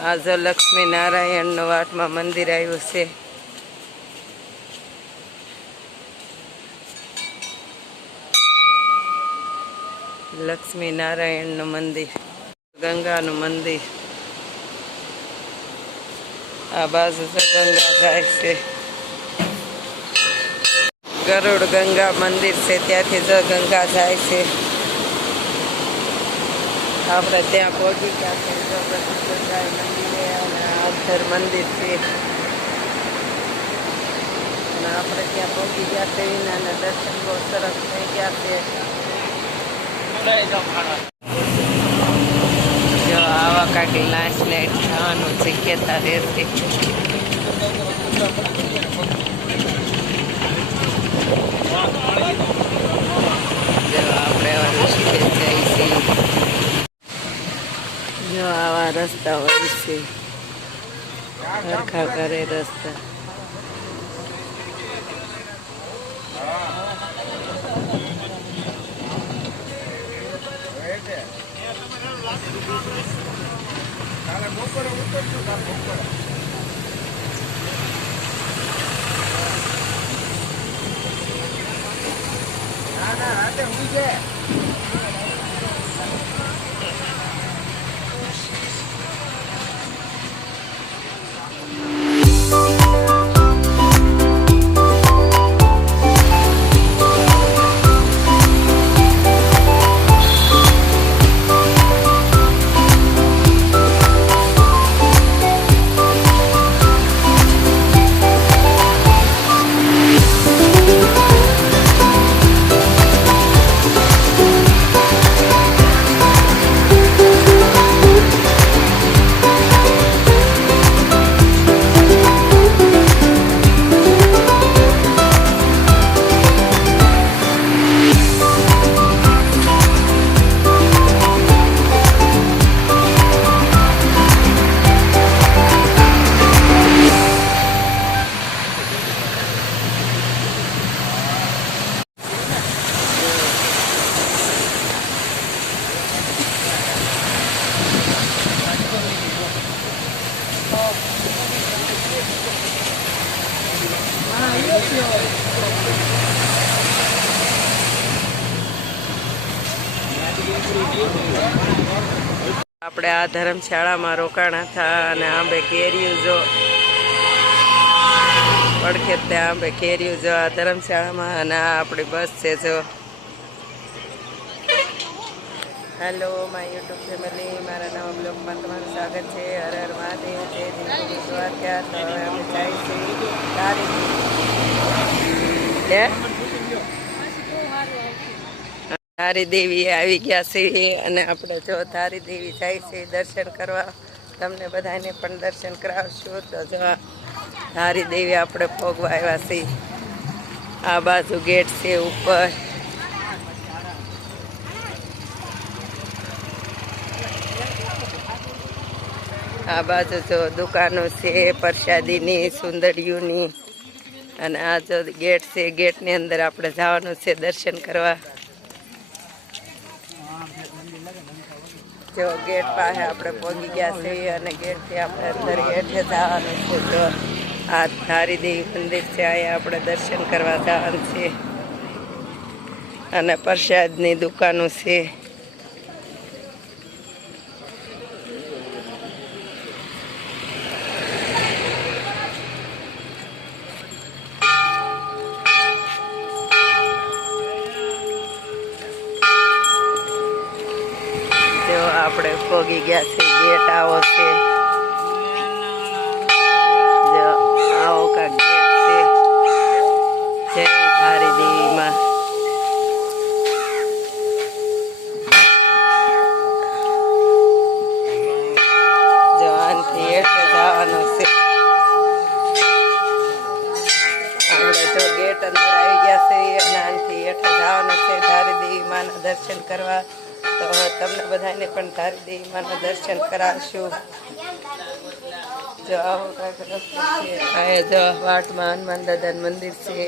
आज लक्ष्मी नारायण वाट में मंदिर आयु से। लक्ष्मी नारायण नु मंदिर, गंगा नु मंदिर। आ बाजू से गंगा जाए से। गरुड़ गंगा मंदिर से त्याथी जो गंगा जाए से। આપણે ત્યાં પહોંચી ગયા છે જો ગંગા મંદિરે અને આધર મંદિર છે અને આપણે ત્યાં પહોંચી ગયા છે અને દર્શન બહુ સરસ થઈ ગયા છે। જો આવા કાંઈક લાઈટ લાઈટ થવાનું શક્યતા રહેશે। જો આપણે ઋષિકેશ જઈએ છીએ। जो आवा रस्ता वही से हरखा करे रस्ता। આપણે આ ધર્મશાળામાં રોકાણા હતા અને આંબે કેરીયું જો પડખે ત્યાં આંબે કેરીયું જો આ ધર્મશાળામાં અને આ આપણી બસ છે જો। હેલો માય યુટ્યુબ ફેમિલી, મારા નવા બ્લોગમાં તમારું સ્વાગત છે। હર હર મહાદેવ, જય દિનની દ્વારકા। તો હવે અમે જાય છીએ धारी देवी આવી ગયા છે અને આપણે જો ધારી દેવી જાય છે દર્શન કરવા। તમને બધાને પણ દર્શન કરાવશું। તો જો ધારી દેવી આપણે ભોગવા આવ્યા છે। આ બાજુ ગેટ છે ઉપર। આ બાજુ જો દુકાનો છે પ્રસાદીની, સુંદરીઓની અને આ જો ગેટ છે। ગેટની અંદર આપણે જવાનું છે દર્શન કરવા। जो गेट पासे આપણે પહોંચી ગયા છે અને ગેટથી આપણે અંદર હેઠે જવાનું છે। તો આ ધારી દેવી મંદિર છે, અહીંયા આપણે દર્શન કરવા જવાનું છે અને પ્રસાદની દુકાનો છે। આપણે પહોંચી ગયા છે ગેટ આવો છે જો આવો કા ગેટ છે। જય ધારી દેવી માં। જો આનથી હેઠે જવાનું છે। આપણે જો ગેટ અંદર આવી ગયા છે અને આનથી હેઠે જવાનું છે ધારી દેવી માના દર્શન કરવા। તો તમને બધાને પણ ધારી દેવી માના દર્શન કરાવશું। જો આવો કાંઈક રસ્તો છે। આ જો વાટમાં હનુમાન દાદાનું મંદિર છે।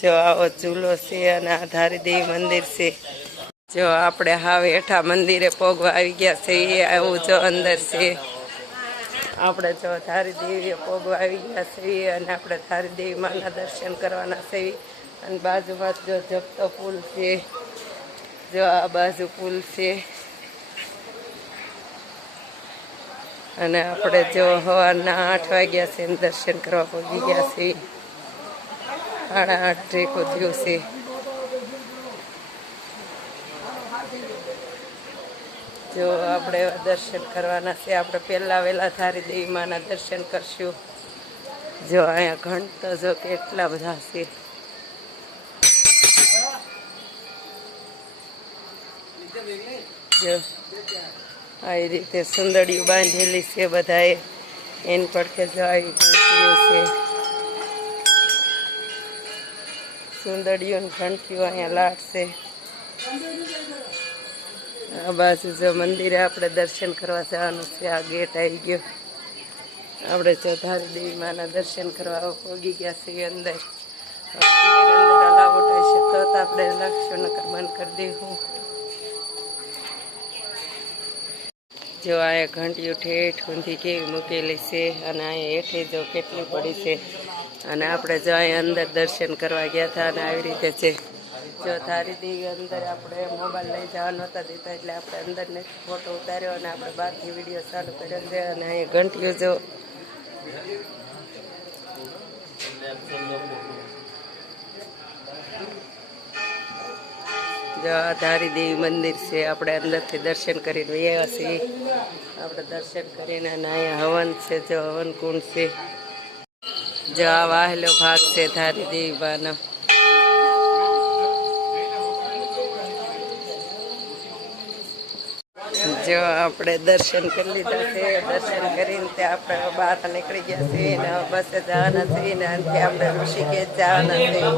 જો આવો ચૂલો છે અને આ ધારી દેવી મંદિર છે। જો આપણે હાવ હેઠા મંદિરે પોગવા આવી ગયા છે. આવું જો અંદર છે. આપણે જો ધારી દેવીએ પોગવા આવી ગયા છે અને આપણે ધારી દેવી માના દર્શન કરવાના છે. અને બાજુમાં જો જપતો પુલ છે. જો આ બાજુ પુલ છે. અને આપણે જો સવારના 8 વાગ્યા છે દર્શન કરવા પહોંચી ગયા છે. 8:30 થયું છે. જો આપણે દર્શન કરવાના છે. આપણે પહેલા વહેલા ધારી દેવી માના દર્શન કરશું. જો અહીંયા ઘંટ જો કેટલા બધા છે. જો આવી રીતે સુંદડીઓ બાંધેલી છે બધાએ. એની પડખે જો આવી ઘંટીઓ છે. સુંદડીઓ ને ઘંટીઓ અહીંયા લાગશે. આ બાજુ જો મંદિરે આપણે દર્શન કરવા જવાનું છે. આ ગેટ આવી ગયો. આપણે જો ધારી દેવી માના દર્શન કરવા પહોંચી ગયા છીએ અંદર. અંદર અલાઉટ હશે તો આપણે લખશું, નકર બંધ કરી દઈશું. જો અહીંયા ઘંટીઓ ઠેઠ ઊંધી કેવી મૂકેલી છે. અને અહીંયા હેઠે જો કેટલી પડી છે. અને આપણે જો અહીંયા અંદર દર્શન કરવા ગયા હતા. અને આવી રીતે છે. જો ધારી દેવી અંદર આપણે મોબાઈલ લઈ જવા નહોતા દેતા એટલે આપણે અંદરને ફોટો ઉતાર્યો અને આપણે બહારથી વિડીયો ચાલુ કર્યો છે. અને અહીંયા ઘંટીઓ જો આ ધારી દેવી મંદિર છે. આપણે અંદરથી દર્શન કરીને આવ્યા છીએ. આપણે દર્શન કરીને અને અહીંયા હવન છે. જો હવન કુંડ છે. જો આ વાહેલો ભાગ છે ધારી દેવી બાનો. જો આપણે દર્શન કરી લીધા છે. દર્શન કરીને ત્યાં આપણે બહાર નીકળી ગયા છીએ. ને બસે જવાના છીએ. ને અંતે આપણે ઋષિકેશ જવાના છીએ.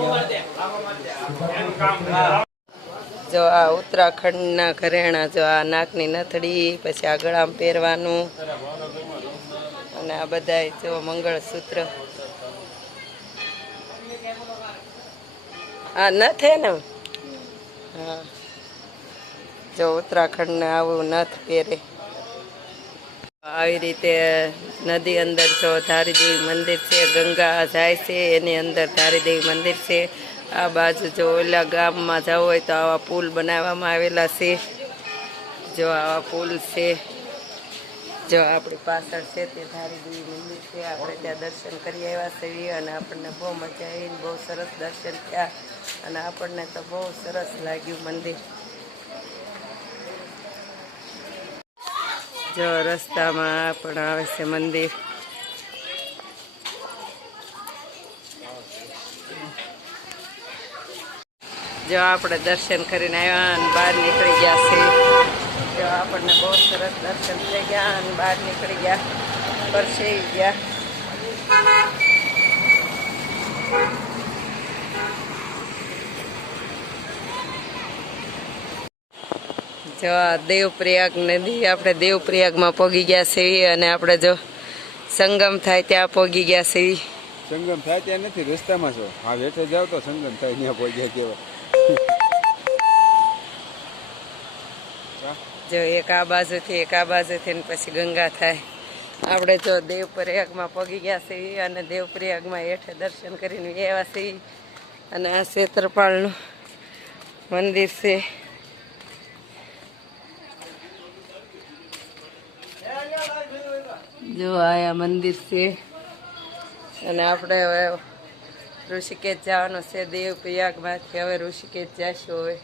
જો આ ઉત્તરાખંડના ઘરેણા. જો આ નાકની નથડી, પછી આ ગળામાં પહેરવાનું, અને આ બધા જો મંગળસૂત્ર. આ નથ હે ને? હા, જો ઉત્તરાખંડને આવું નથ પહેરે. આવી રીતે નદી અંદર જો ધારી દેવી મંદિર છે. ગંગા જાય છે એની અંદર ધારી દેવી મંદિર છે. આ બાજુ જો ઓલા ગામમાં જવું હોય તો આવા પુલ બનાવવામાં આવેલા છે. જો આવા પુલ છે. જો આપણી પાછળ છે તે ધારી દેવી મંદિર છે. આપણે ત્યાં દર્શન કરી આવ્યા છીએ. અને આપણને બહુ મજા આવી. બહુ સરસ દર્શન થયા. અને આપણને તો બહુ સરસ લાગ્યું મંદિર. જો રસ્તામાં પણ આવે છે મંદિર. જો આપણે દર્શન કરીને આવ્યા અને બહાર નીકળી ગયા છે. જો આપણને બહુ સરસ દર્શન થઈ ગયા અને બહાર નીકળી ગયા. પરસેવી ગયા. જો આ દેવપ્રયાગ નદી. આપણે દેવપ્રયાગમાં પહોંચી ગયા છીએ. અને આપણે જો સંગમ થાય ત્યાં પહોંચી ગયા છીએ. સંગમ થાય ત્યાં નથી, રસ્તામાં છો. હા, હેઠે જાવ તો સંગમ થાય ત્યાં પહોંચ્યા કેવા. જો એક આ બાજુથી એક આ બાજુથી ને પછી ગંગા થાય. આપણે જો દેવપ્રયાગમાં પહોંચી ગયા છીએ. અને દેવપ્રયાગમાં હેઠે દર્શન કરીને આવ્યા છીએ. અને આ ક્ષેત્રપાળનું મંદિર છે. જો આયા મંદિર છે. અને આપણે હવે ઋષિકેશ જવાનું છે. દેવપ્રયાગમાંથી હવે ઋષિકેશ જઈશું. હવે